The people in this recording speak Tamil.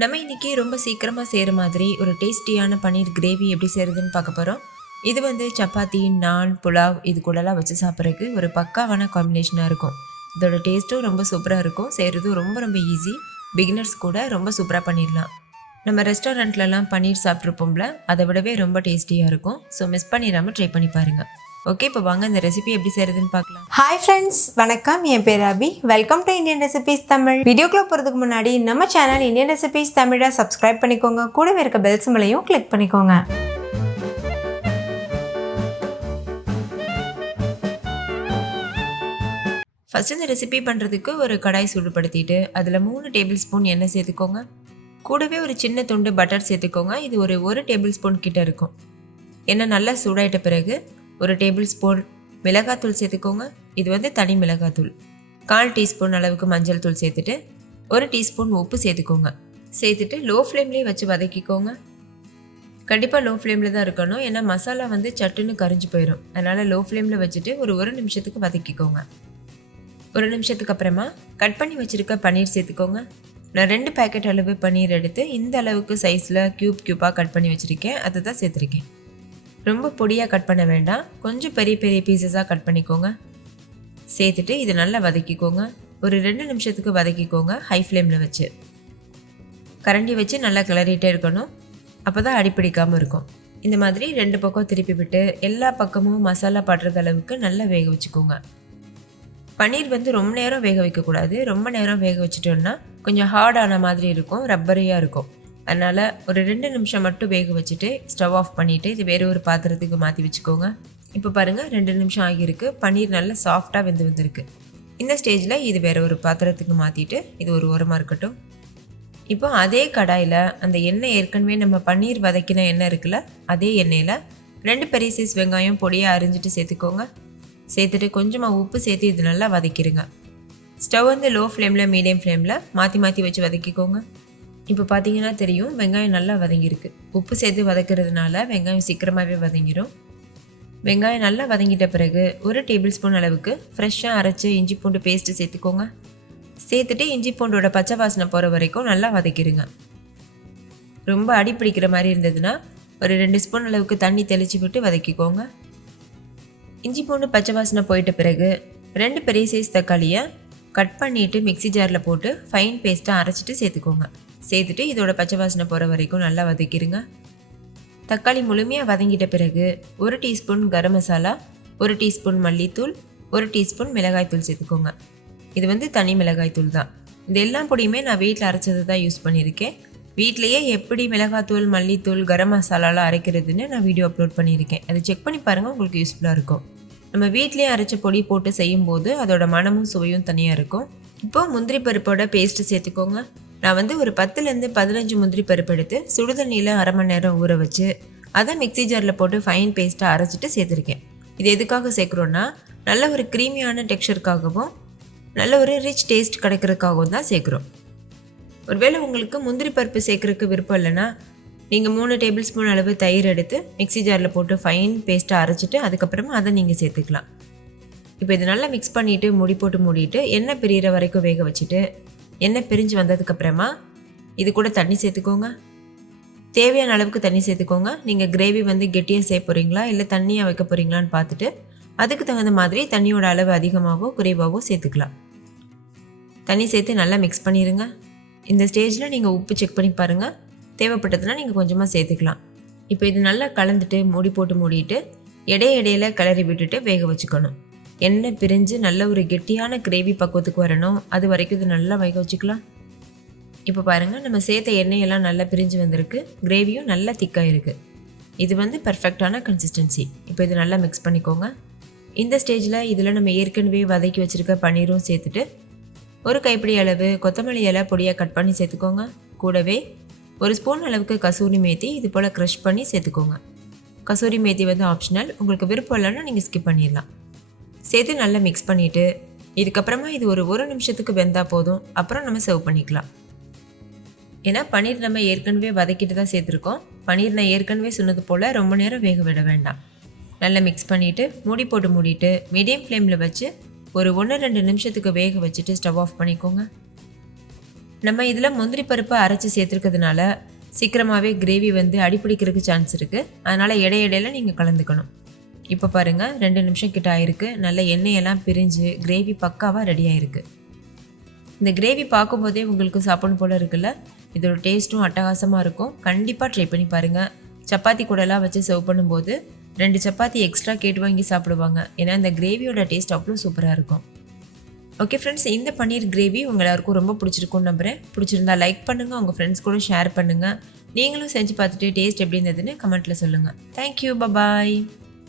நம்ம இன்னைக்கு ரொம்ப சீக்கிரமாக செய்கிற மாதிரி ஒரு டேஸ்டியான பன்னீர் கிரேவி எப்படி செய்கிறதுன்னு பார்க்க போகிறோம். இது வந்து சப்பாத்தி, நான், புலாவ் இது கூடலாம் வச்சு சாப்பிட்றதுக்கு ஒரு பக்காவான காம்பினேஷனாக இருக்கும். இதோட டேஸ்ட்டும் ரொம்ப சூப்பராக இருக்கும். செய்கிறதும் ரொம்ப ரொம்ப ஈஸி. பிகினர்ஸ் கூட ரொம்ப சூப்பராக பண்ணிடலாம். நம்ம ரெஸ்டாரண்ட்லலாம் பன்னீர் சாப்பிட்ருப்போம்ல, அதை விடவே ரொம்ப டேஸ்டியாக இருக்கும். ஸோ மிஸ் பண்ணிடாமல் ட்ரை பண்ணி பாருங்கள். ஓகே, இப்போ வாங்க இந்த ரெசிபி எப்படி செய்கிறதுன்னு பார்க்கலாம். ஹாய் ஃப்ரெண்ட்ஸ், வணக்கம். என் பேர் Abi. Welcome to Indian recipes Tamil. வீடியோக்குள்ள போகிறதுக்கு முன்னாடி நம்ம சேனல் இந்தியன் ரெசிபீஸ் தமிழை சப்ஸ்கிரைப் பண்ணிக்கோங்க. கூடவே இருக்க பெல் சிம்பலையும் கிளிக் பண்ணிக்கோங்க. ஃபஸ்ட்டு இந்த ரெசிபி பண்ணுறதுக்கு ஒரு கடாய் சூடுபடுத்திட்டு அதில் 3 டேபிள் ஸ்பூன் எண்ணெய் சேர்த்துக்கோங்க. கூடவே ஒரு சின்ன துண்டு பட்டர் சேர்த்துக்கோங்க. இது ஒரு டேபிள் ஸ்பூன் கிட்ட இருக்கும். எண்ணெய் நல்லா சூடாயிட்ட பிறகு ஒரு டேபிள் ஸ்பூன் மிளகாத்தூள் சேர்த்துக்கோங்க. இது வந்து தனி மிளகாத்தூள். 1/4 டீஸ்பூன் அளவுக்கு மஞ்சள் தூள் சேர்த்துட்டு 1 டீஸ்பூன் உப்பு சேர்த்துக்கோங்க. சேர்த்துட்டு லோ ஃப்ளேம்லேயே வச்சு வதக்கிக்கோங்க. கண்டிப்பாக லோ ஃப்ளேமில் தான் இருக்கணும், ஏன்னா மசாலா வந்து சட்டுன்னு கரிஞ்சு போயிடும். அதனால் லோ ஃப்ளேமில் வச்சுட்டு ஒரு நிமிஷத்துக்கு வதக்கிக்கோங்க. 1 நிமிஷத்துக்கு அப்புறமா கட் பண்ணி வச்சுருக்க பன்னீர் சேர்த்துக்கோங்க. நான் 2 பேக்கெட் அளவு பன்னீர் எடுத்து இந்த அளவுக்கு சைஸில் க்யூப்பாக கட் பண்ணி வச்சுருக்கேன். அதை தான் சேர்த்துருக்கேன். ரொம்ப பொடியாக கட் பண்ண வேண்டாம், கொஞ்சம் பெரிய பெரிய பீசஸாக கட் பண்ணிக்கோங்க. சேர்த்துட்டு இதை நல்லா வதக்கிக்கோங்க. ஒரு 2 நிமிஷத்துக்கு வதக்கிக்கோங்க ஹை ஃப்ளேமில் வச்சு. கரண்டி வச்சு நல்லா கிளறிட்டே இருக்கணும், அப்போ தான் அடிப்பிடிக்காமல் இருக்கும். இந்த மாதிரி 2 பக்கம் திருப்பி விட்டு எல்லா பக்கமும் மசாலா படுறது அளவுக்கு நல்லா வேக வச்சுக்கோங்க. பன்னீர் வந்து ரொம்ப நேரம் வேக வைக்கக்கூடாது. ரொம்ப நேரம் வேக வச்சுட்டோன்னா கொஞ்சம் ஹார்டான மாதிரி இருக்கும், ரப்பரியாக இருக்கும். அதனால் ஒரு 2 நிமிஷம் மட்டும் வேக வச்சுட்டு ஸ்டவ் ஆஃப் பண்ணிவிட்டு இது வேறு ஒரு பாத்திரத்துக்கு மாற்றி வச்சுக்கோங்க. இப்போ பாருங்கள், 2 நிமிஷம் ஆகியிருக்கு. பன்னீர் நல்லா சாஃப்டாக வந்திருக்கு. இந்த ஸ்டேஜில் இது வேறு ஒரு பாத்திரத்துக்கு மாற்றிட்டு இது ஒரு ஓரமாக இருக்கட்டும். இப்போ அதே கடாயில் அந்த எண்ணெய், ஏற்கனவே நம்ம பன்னீர் வதக்கின எண்ணெய் இருக்குல்ல, அதே எண்ணெயில் 2 பெரிய சைஸ் வெங்காயம் பொடியாக அரிஞ்சிட்டு சேர்த்துக்கோங்க. சேர்த்துட்டு கொஞ்சமாக உப்பு சேர்த்து இது நல்லா வதக்கிடுங்க. ஸ்டவ் வந்து லோ ஃப்ளேமில் மீடியம் ஃப்ளேமில் மாற்றி வச்சு வதக்கிக்கோங்க. இப்போ பார்த்தீங்கன்னா தெரியும், வெங்காயம் நல்லா வதங்கியிருக்கு. உப்பு சேர்த்து வதக்கிறதுனால வெங்காயம் சீக்கிரமாகவே வதங்கிடும். வெங்காயம் நல்லா வதங்கிட்ட பிறகு 1 டேபிள் ஸ்பூன் அளவுக்கு ஃப்ரெஷ்ஷாக அரைச்சி இஞ்சி பூண்டு பேஸ்ட்டு சேர்த்துக்கோங்க. சேர்த்துட்டு இஞ்சி பூண்டோட பச்சை வாசனை போகிற வரைக்கும் நல்லா வதக்கிடுங்க. ரொம்ப அடி பிடிக்கிற மாதிரி இருந்ததுன்னா ஒரு 2 ஸ்பூன் அளவுக்கு தண்ணி தெளித்து விட்டு வதக்கிக்கோங்க. இஞ்சி பூண்டு பச்சை வாசனை போயிட்ட பிறகு 2 பெரிய சைஸ் தக்காளியை கட் பண்ணிவிட்டு மிக்சி ஜாரில் போட்டு ஃபைன் பேஸ்ட்டாக அரைச்சிட்டு சேர்த்துக்கோங்க. சேர்த்துட்டு இதோட பச்சை வாசனை போகிற வரைக்கும் நல்லா வதக்கிடுங்க. தக்காளி முழுமையாக வதங்கிட்ட பிறகு 1 டீஸ்பூன் கரம் மசாலா, 1 டீஸ்பூன் மல்லித்தூள், 1 டீஸ்பூன் மிளகாய்த்தூள் சேர்த்துக்கோங்க. இது வந்து தனி மிளகாய்த்தூள் தான். இது எல்லா பொடியுமே நான் வீட்டில் அரைச்சது தான் யூஸ் பண்ணியிருக்கேன். வீட்டிலையே எப்படி மிளகாத்தூள், மல்லித்தூள், கரம் மசாலாலாம் அரைக்கிறதுன்னு நான் வீடியோ அப்லோட் பண்ணியிருக்கேன். அதை செக் பண்ணி பாருங்கள், உங்களுக்கு யூஸ்ஃபுல்லாக இருக்கும். நம்ம வீட்லேயே அரைச்ச பொடி போட்டு செய்யும்போது அதோட மனமும் சுவையும் தனியாக இருக்கும். இப்போது முந்திரி பருப்போட பேஸ்ட்டு சேர்த்துக்கோங்க. நான் வந்து ஒரு 10லேருந்து 15 முந்திரி பருப்பு எடுத்து சுடுதண்ணியில் 1/2 மணி நேரம் ஊற வச்சு அதை மிக்சி ஜாரில் போட்டு ஃபைன் பேஸ்ட்டாக அரைச்சிட்டு சேர்த்துருக்கேன். இது எதுக்காக சேர்க்குறோன்னா நல்ல ஒரு க்ரீமியான டெக்ஸ்சருக்காகவும் நல்ல ஒரு ரிச் டேஸ்ட் கிடைக்கிறதுக்காகவும் தான் சேர்க்குறோம். ஒருவேளை உங்களுக்கு முந்திரி பருப்பு சேர்க்குறதுக்கு விருப்பம் இல்லைன்னா நீங்கள் 3 டேபிள் ஸ்பூன் அளவு தயிர் எடுத்து மிக்சி ஜாரில் போட்டு ஃபைன் பேஸ்ட்டாக அரைச்சிட்டு அதுக்கப்புறமா அதை நீங்கள் சேர்த்துக்கலாம். இப்போ இது நல்லா மிக்ஸ் பண்ணிவிட்டு மூடிட்டு எண்ணெய் பிரிகிற வரைக்கும் வேக வச்சுட்டு எண்ணெய் பிரிஞ்சு வந்ததுக்கப்புறமா இது கூட தண்ணி சேர்த்துக்கோங்க. தேவையான அளவுக்கு தண்ணி சேர்த்துக்கோங்க. நீங்கள் கிரேவி வந்து கெட்டியாக செய்ய போகிறீங்களா இல்லை தண்ணியாக வைக்க போகிறீங்களான்னு பார்த்துட்டு அதுக்கு தகுந்த மாதிரி தண்ணியோட அளவு அதிகமாகவோ குறைவாகவோ சேர்த்துக்கலாம். தண்ணி சேர்த்து நல்லா மிக்ஸ் பண்ணிடுங்க. இந்த ஸ்டேஜில் நீங்கள் உப்பு செக் பண்ணி பாருங்கள். தேவைப்பட்டதுன்னா நீங்கள் கொஞ்சமாக சேர்த்துக்கலாம். இப்போ இது நல்லா கலந்துட்டு மூடிட்டு இடையில கிளறி விட்டுட்டு வேக வச்சுக்கணும். எண்ணெய் பிரிஞ்சு நல்ல ஒரு கெட்டியான கிரேவி பக்குவத்துக்கு வரணும். அது வரைக்கும் இது நல்லா வேக வச்சுக்கலாம். இப்போ பாருங்கள், நம்ம சேர்த்த எண்ணெயெல்லாம் நல்லா பிரிஞ்சு வந்திருக்கு. கிரேவியும் நல்லா திக்காக இருக்குது. இது வந்து பர்ஃபெக்டான கன்சிஸ்டன்சி. இப்போ இது நல்லா மிக்ஸ் பண்ணிக்கோங்க. இந்த ஸ்டேஜில் இதில் நம்ம ஏற்கனவே வதக்கி வச்சுருக்க பன்னீரும் சேர்த்துட்டு 1 கைப்பிடி அளவு கொத்தமல்லி இலை பொடியாக கட் பண்ணி சேர்த்துக்கோங்க. கூடவே 1 ஸ்பூன் அளவுக்கு கசூரி மேத்தி இது போல் க்ரஷ் பண்ணி சேர்த்துக்கோங்க. கசூரி மேத்தி வந்து ஆப்ஷனல், உங்களுக்கு விருப்பம் இல்லைன்னா நீங்கள் ஸ்கிப் பண்ணிடலாம். சேர்த்து நல்லா மிக்ஸ் பண்ணிவிட்டு இதுக்கப்புறமா இது ஒரு நிமிஷத்துக்கு வெந்தால் போதும். அப்புறம் நம்ம சர்வ் பண்ணிக்கலாம். ஏன்னா பன்னீர் நம்ம ஏற்கனவே வதக்கிட்டு தான் சேர்த்துருக்கோம். பன்னீர் நான் ஏற்கனவே சொன்னது போல் ரொம்ப நேரம் வேக விட வேண்டாம். நல்லா மிக்ஸ் பண்ணிவிட்டு மூடிட்டு மீடியம் ஃப்ளேமில் வச்சு ஒரு 1-2 நிமிஷத்துக்கு வேக வச்சுட்டு ஸ்டவ் ஆஃப் பண்ணிக்கோங்க. நம்ம இதில் முந்திரி பருப்பு அரைச்சி சேர்த்துருக்கிறதுனால சீக்கிரமாகவே கிரேவி வந்து அடிப்பிடிக்கிறதுக்கு சான்ஸ் இருக்குது. அதனால் இடையிடையில நீங்கள் கலந்துக்கணும். இப்போ பாருங்கள் 2 நிமிஷம் கிட்ட ஆயிருக்கு. நல்ல எண்ணெயெல்லாம் பிரிஞ்சு கிரேவி பக்காவாக ரெடி ஆயிருக்கு. இந்த கிரேவி பார்க்கும்போதே உங்களுக்கு சாப்பிடணும் போல் இருக்குல்ல. இதோட டேஸ்ட்டும் அட்டகாசமாக இருக்கும். கண்டிப்பாக ட்ரை பண்ணி பாருங்கள். சப்பாத்தி கூடலாம் வச்சு சர்வ் பண்ணும்போது 2 சப்பாத்தி எக்ஸ்ட்ரா கேட்டு வாங்கி சாப்பிடுவாங்க. ஏன்னா இந்த கிரேவியோட டேஸ்ட் அவ்வளோ சூப்பராக இருக்கும். ஓகே ஃப்ரெண்ட்ஸ், இந்த பன்னீர் கிரேவி உங்கள் எல்லாருக்கும் ரொம்ப பிடிச்சிருக்கும்னு நம்புகிறேன். பிடிச்சிருந்தா லைக் பண்ணுங்கள், உங்கள் ஃப்ரெண்ட்ஸ் கூட ஷேர் பண்ணுங்கள். நீங்களும் செஞ்சு பார்த்துட்டு டேஸ்ட் எப்படி இருந்ததுன்னு கமெண்ட்டில் சொல்லுங்கள். Thank you, bye bye.